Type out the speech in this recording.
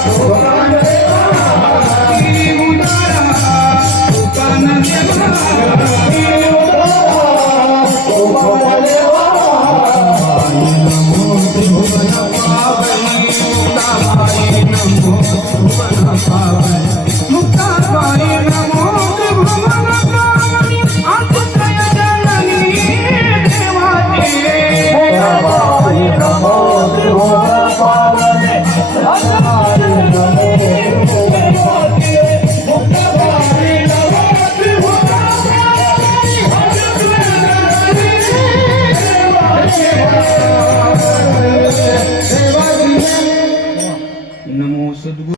Thank you. NaMo Sadhguru